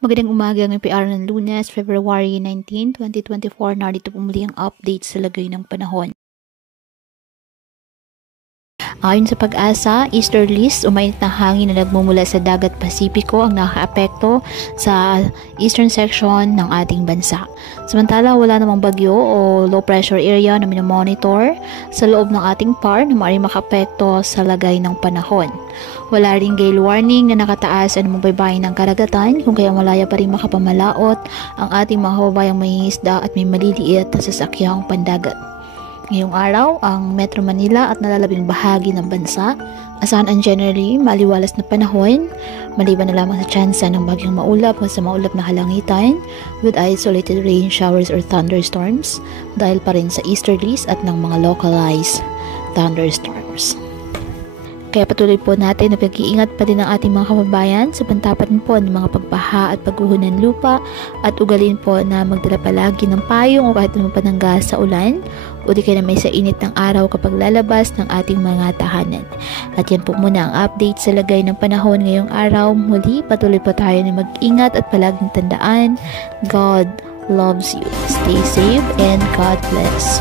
Magandang umaga ng PR ng Lunes, February 19, 2024. Narito po muli ang update sa lagay ng panahon. Ayon sa Pag-asa, easterlies o mainit na hangin na nagmumula sa dagat Pasipiko ang nakakaapekto sa eastern section ng ating bansa. Samantala, wala namang bagyo o low pressure area na minomonitor sa loob ng ating PAR na maaaring makaapekto sa lagay ng panahon. Wala ring gale warning na nakataas sa baybayin ng karagatan, kung kaya malaya pa rin makapamalaot ang ating mga kababayang mangingisda at may maliliit na sasakyang pandagat. Ngayong araw, ang Metro Manila at nalalabing bahagi ng bansa, asahan ang generally maliwalas na panahon, maliban na lamang sa tsansa ng bagyong maulap o sa maulap na kalangitan with isolated rain showers or thunderstorms dahil pa rin sa easterlies at ng mga localized thunderstorms. Kaya patuloy po natin na pag-iingat pa din ang ating mga kababayan sa pantapat po ng mga pagbaha at pagguho ng lupa at ugalin po na magdala palagi ng payong o kahit naman panangga sa ulan o di kaya na may sa init ng araw kapag lalabas ng ating mga tahanan. At yan po muna ang update sa lagay ng panahon ngayong araw. Muli, patuloy po tayo na mag-ingat at palaging tandaan, God loves you. Stay safe and God bless.